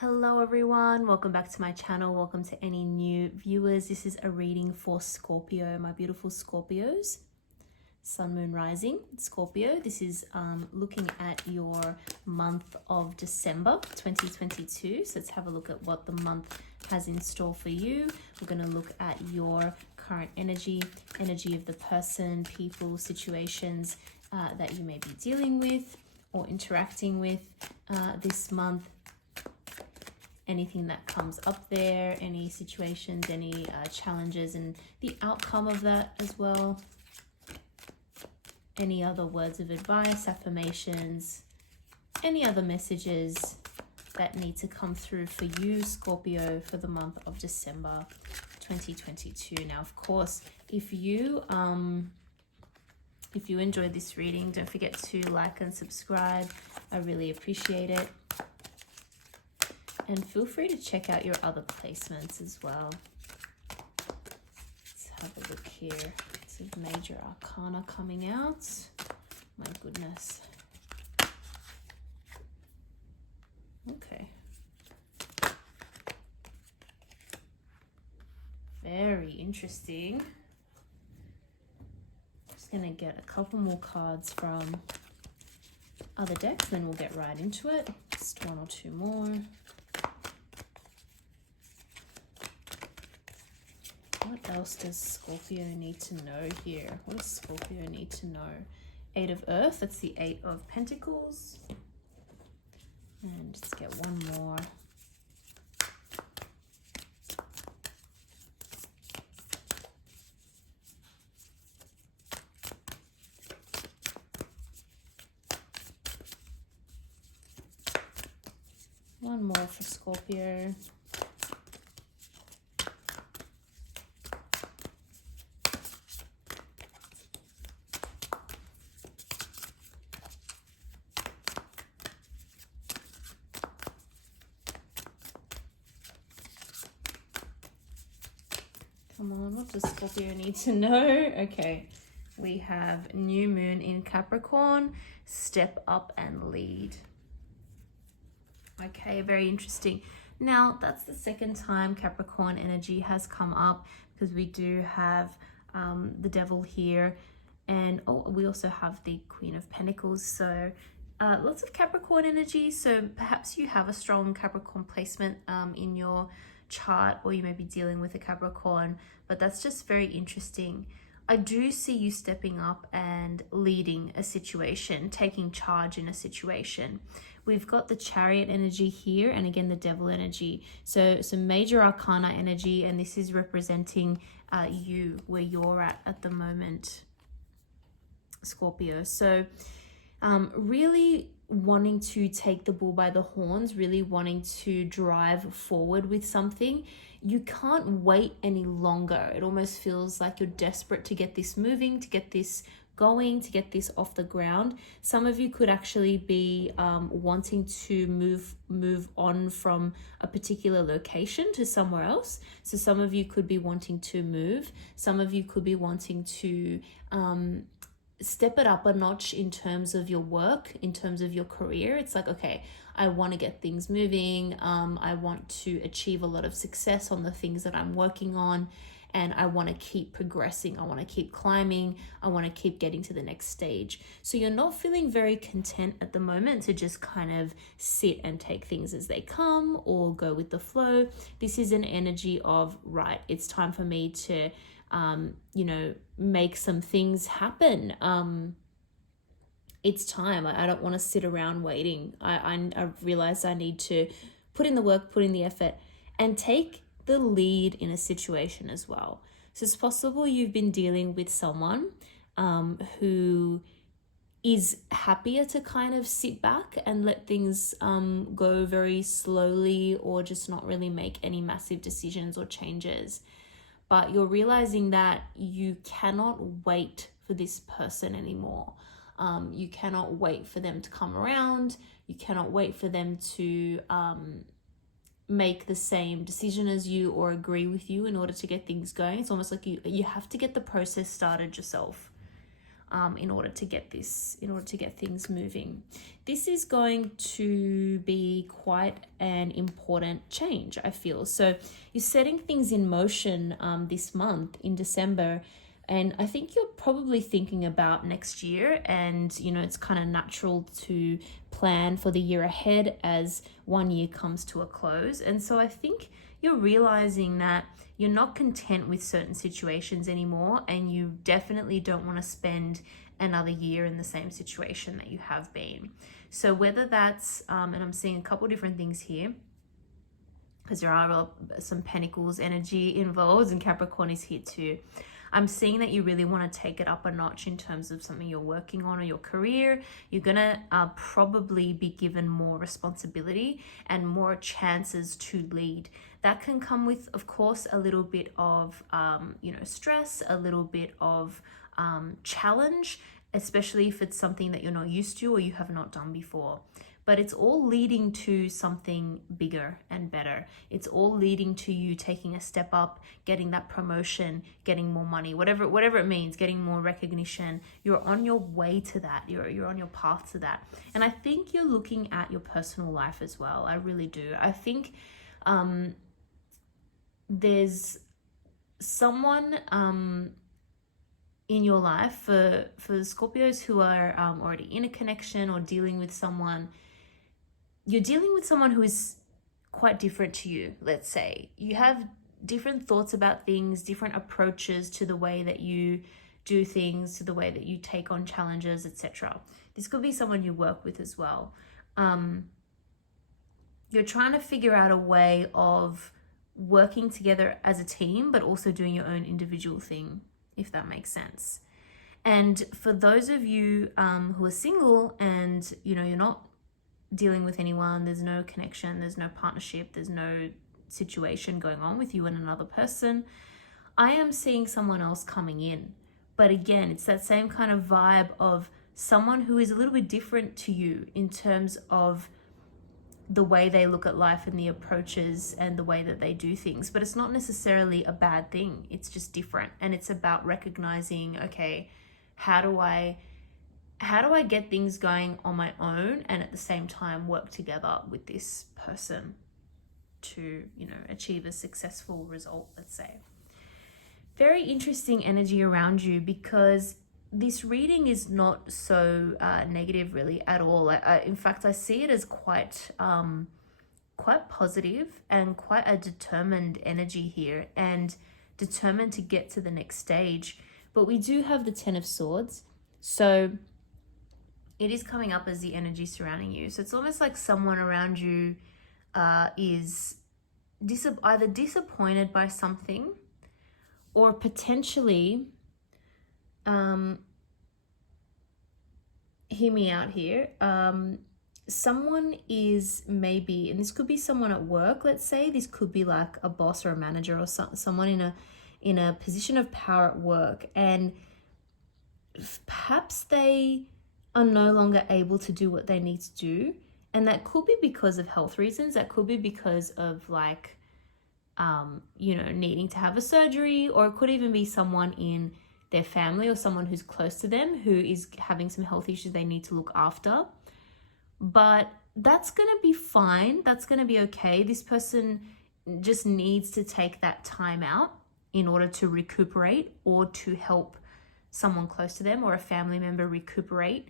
Hello everyone, welcome back to my channel. Welcome to any new viewers. This is a reading for Scorpio, my beautiful Scorpios. Sun, Moon, Rising, Scorpio. This is looking at your month of December 2022. So let's have a look at what the month has in store for you. We're going to look at your current energy of the person, people, situations that you may be dealing with or interacting with this month. Anything that comes up there, any situations, any challenges, and the outcome of that as well. Any other words of advice, affirmations, any other messages that need to come through for you, Scorpio, for the month of December 2022. Now, of course, if you enjoyed this reading, don't forget to like and subscribe. I really appreciate it. And feel free to check out your other placements as well. Let's have a look here. Lots of major arcana coming out. My goodness. Okay. Very interesting. Just going to get a couple more cards from other decks, then we'll get right into it. Just one or two more. What else does Scorpio need to know here? What does Scorpio need to know? Eight of Earth, that's the Eight of Pentacles. And let's get one more. One more for Scorpio. Come on, what does Scorpio need to know? Okay, we have new moon in Capricorn, step up and lead. Okay, very interesting. Now, that's the second time Capricorn energy has come up because we do have the devil here. And we also have the Queen of Pentacles. So lots of Capricorn energy. So perhaps you have a strong Capricorn placement in your chart, or you may be dealing with a Capricorn, but that's just very interesting. I do see you stepping up and leading a situation, taking charge in a situation. We've got the Chariot energy here, and again the Devil energy. So some major arcana energy, and this is representing you, where you're at the moment, Scorpio. So really wanting to take the bull by the horns, really wanting to drive forward with something. You can't wait any longer. It almost feels like you're desperate to get this moving, to get this going, to get this off the ground. Some of you could actually be wanting to move on from a particular location to somewhere else. So some of you could be wanting to move. Some of you could be wanting to step it up a notch in terms of your work, in terms of your career. It's like, okay, I want to get things moving. I want to achieve a lot of success on the things that I'm working on, and I want to keep progressing. I want to keep climbing. I want to keep getting to the next stage. So you're not feeling very content at the moment to just kind of sit and take things as they come or go with the flow. This is an energy of, right, it's time for me to make some things happen. It's time. I don't want to sit around waiting. I realize I need to put in the work, put in the effort, and take the lead in a situation as well. So it's possible you've been dealing with someone who is happier to kind of sit back and let things go very slowly, or just not really make any massive decisions or changes. But you're realizing that you cannot wait for this person anymore. You cannot wait for them to come around. You cannot wait for them to make the same decision as you or agree with you in order to get things going. It's almost like you have to get the process started yourself. in order to get things moving. This is going to be quite an important change, I feel. So you're setting things in motion this month in December. And I think you're probably thinking about next year, and it's kind of natural to plan for the year ahead as one year comes to a close. And so I think you're realizing that you're not content with certain situations anymore, and you definitely don't want to spend another year in the same situation that you have been. So whether that's, and I'm seeing a couple different things here, because there are some Pentacles energy involved, and Capricorn is here too. I'm seeing that you really want to take it up a notch in terms of something you're working on or your career. You're going to probably be given more responsibility and more chances to lead. That can come with, of course, a little bit of, stress, a little bit of challenge, especially if it's something that you're not used to or you have not done before. But it's all leading to something bigger and better. It's all leading to you taking a step up, getting that promotion, getting more money, whatever it means, getting more recognition. You're on your way to that. You're on your path to that. And I think you're looking at your personal life as well. I really do. I think there's someone in your life for Scorpios who are already in a connection or dealing with someone. You're dealing with someone who is quite different to you, let's say. You have different thoughts about things, different approaches to the way that you do things, to the way that you take on challenges, etc. This could be someone you work with as well. You're trying to figure out a way of working together as a team, but also doing your own individual thing, if that makes sense. And for those of you who are single and you're not dealing with anyone, there's no connection, there's no partnership, there's no situation going on with you and another person, I am seeing someone else coming in. But again, it's that same kind of vibe of someone who is a little bit different to you in terms of the way they look at life and the approaches and the way that they do things. But it's not necessarily a bad thing. It's just different. And it's about recognizing, okay, how do I get things going on my own and at the same time work together with this person to, achieve a successful result, let's say. Very interesting energy around you, because this reading is not so negative really at all. In fact, I see it as quite positive and quite a determined energy here, and determined to get to the next stage. But we do have the Ten of Swords. So it is coming up as the energy surrounding you. So it's almost like someone around you is either disappointed by something, or potentially, hear me out here, someone is maybe, and this could be someone at work, let's say, this could be like a boss or a manager or someone in a position of power at work, and perhaps they are no longer able to do what they need to do. And that could be because of health reasons. That could be because of needing to have a surgery, or it could even be someone in their family or someone who's close to them who is having some health issues they need to look after. But that's going to be fine. That's going to be okay. This person just needs to take that time out in order to recuperate, or to help someone close to them or a family member recuperate.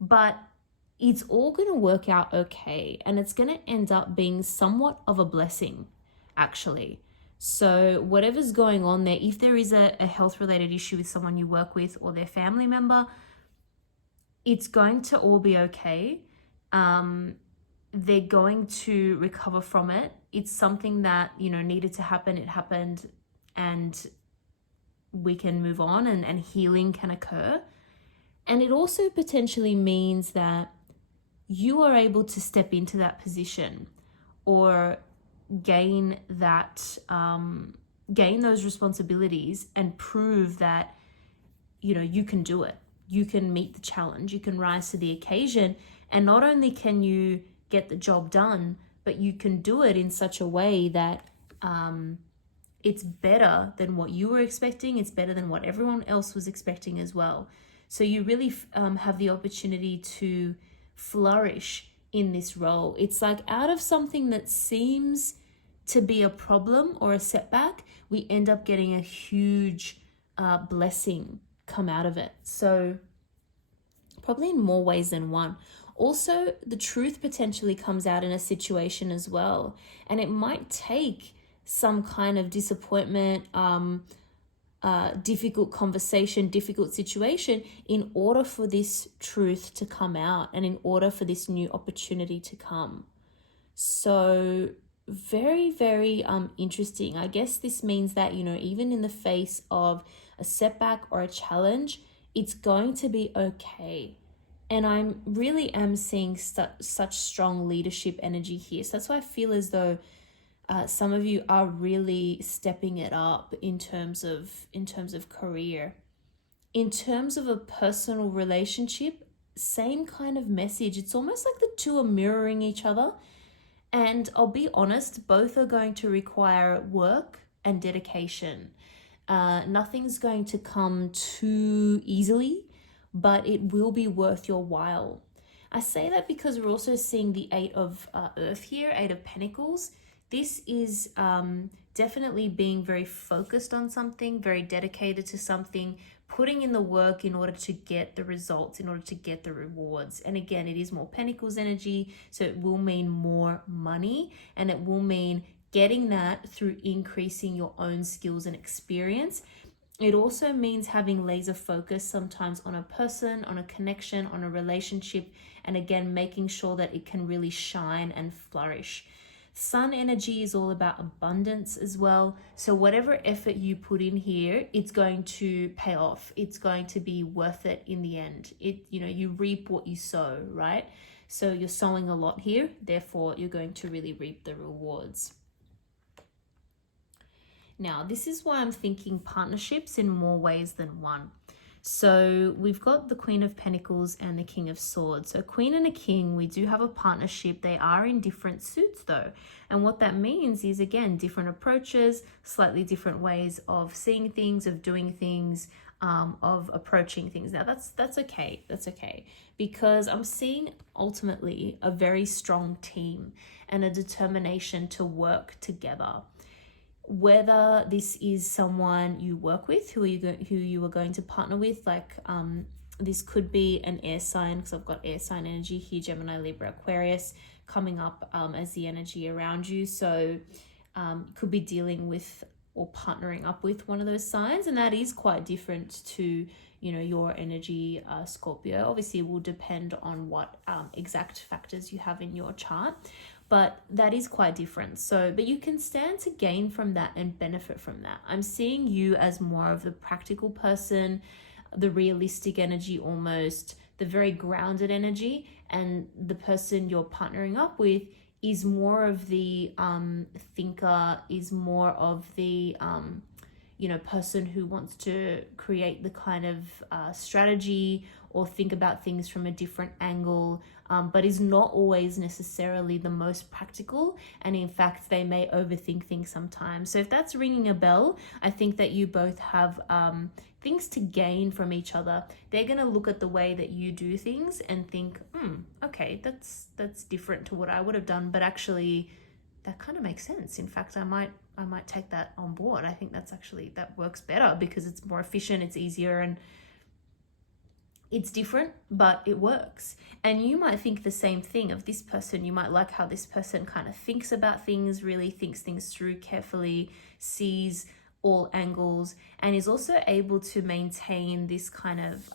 But it's all going to work out okay, and it's going to end up being somewhat of a blessing, actually. So whatever's going on there, if there is a health-related issue with someone you work with or their family member, it's going to all be okay. They're going to recover from it. It's something that, needed to happen. It happened, and we can move on, and healing can occur. And it also potentially means that you are able to step into that position, or gain those responsibilities, and prove that, you can do it. You can meet the challenge. You can rise to the occasion. And not only can you get the job done, but you can do it in such a way that it's better than what you were expecting. It's better than what everyone else was expecting as well. So you really have the opportunity to flourish in this role. It's like out of something that seems to be a problem or a setback, we end up getting a huge blessing come out of it. So probably in more ways than one. Also, the truth potentially comes out in a situation as well. And it might take some kind of disappointment, difficult conversation, difficult situation in order for this truth to come out and in order for this new opportunity to come. So very, very interesting. I guess this means that, you know, even in the face of a setback or a challenge, it's going to be okay. And I really am seeing such strong leadership energy here. So that's why I feel as though some of you are really stepping it up in terms of career. In terms of a personal relationship, same kind of message. It's almost like the two are mirroring each other. And I'll be honest, both are going to require work and dedication. Nothing's going to come too easily, but it will be worth your while. I say that because we're also seeing the Eight of Earth here, Eight of Pentacles. This is definitely being very focused on something, very dedicated to something, putting in the work in order to get the results, in order to get the rewards. And again, it is more Pentacles energy, so it will mean more money, and it will mean getting that through increasing your own skills and experience. It also means having laser focus sometimes on a person, on a connection, on a relationship, and again, making sure that it can really shine and flourish. Sun energy is all about abundance as well. So whatever effort you put in here, it's going to pay off. It's going to be worth it in the end. You reap what you sow, right? So you're sowing a lot here, therefore you're going to really reap the rewards. Now, this is why I'm thinking partnerships in more ways than one. So we've got the Queen of Pentacles and the King of Swords. So Queen and a King, we do have a partnership. They are in different suits though. And what that means is, again, different approaches, slightly different ways of seeing things, of doing things, of approaching things. Now that's okay. That's okay. Because I'm seeing ultimately a very strong team and a determination to work together. Whether this is someone you work with, who you are going to partner with, like this could be an air sign, because I've got air sign energy here, Gemini, Libra, Aquarius coming up as the energy around you. So could be dealing with or partnering up with one of those signs, and that is quite different to your energy, Scorpio. Obviously it will depend on what exact factors you have in your chart, but that is quite different. So, but you can stand to gain from that and benefit from that. I'm seeing you as more of the practical person, the realistic energy almost, the very grounded energy, and the person you're partnering up with is more of the thinker, is more of the person who wants to create the kind of strategy or think about things from a different angle, but is not always necessarily the most practical. And in fact, they may overthink things sometimes. So if that's ringing a bell, I think that you both have things to gain from each other. They're going to look at the way that you do things and think, okay, that's different to what I would have done, but actually that kind of makes sense. In fact, I might take that on board. I think that works better because it's more efficient, it's easier, and it's different, but it works. And you might think the same thing of this person. You might like how this person kind of thinks about things, really thinks things through carefully, sees all angles, and is also able to maintain this kind of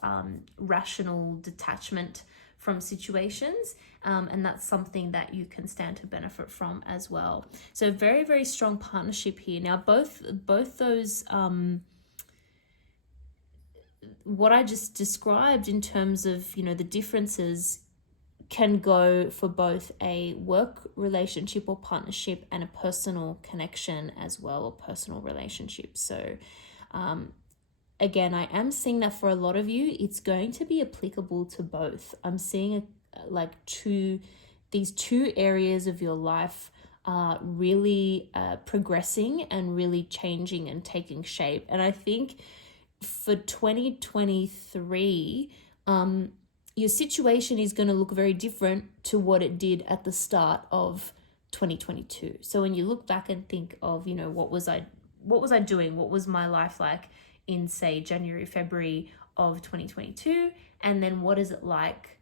rational detachment from situations. And that's something that you can stand to benefit from as well. So very, very strong partnership here. Now, both those what I just described in terms of, the differences can go for both a work relationship or partnership and a personal connection as well, or personal relationship. So again, I am seeing that for a lot of you, it's going to be applicable to both. I'm seeing these two areas of your life really progressing and really changing and taking shape. And I think for 2023, your situation is going to look very different to what it did at the start of 2022. So when you look back and think of, you know, what was I doing? What was my life like in, say, January, February of 2022? And then what is it like,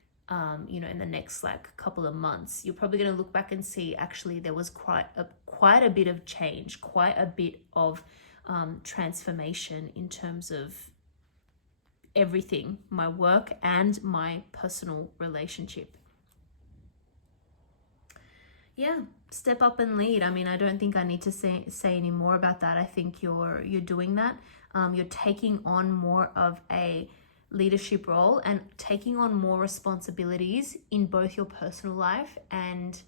you know, in the next like couple of months? You're probably going to look back and see actually there was quite a bit of change, quite a bit of transformation in terms of everything, my work and my personal relationship. Yeah, step up and lead. I mean, I don't think I need to say any more about that. I think you're doing that. You're taking on more of a leadership role and taking on more responsibilities in both your personal life and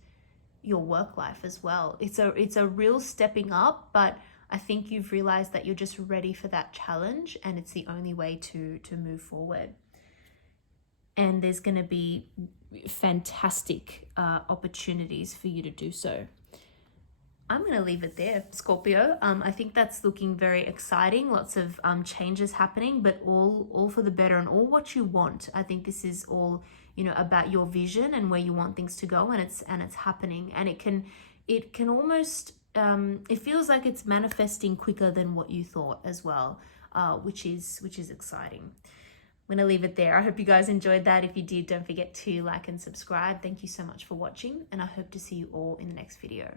your work life as well. It's a real stepping up, but I think you've realized that you're just ready for that challenge, and it's the only way to move forward. And there's going to be fantastic opportunities for you to do so. I'm going to leave it there, Scorpio. I think that's looking very exciting. Lots of changes happening, but all for the better and all what you want. I think this is all, you know, about your vision and where you want things to go, and it's happening. And it can almost it feels like it's manifesting quicker than what you thought as well, which is exciting. I'm going to leave it there. I hope you guys enjoyed that. If you did, don't forget to like and subscribe. Thank you so much for watching, and I hope to see you all in the next video.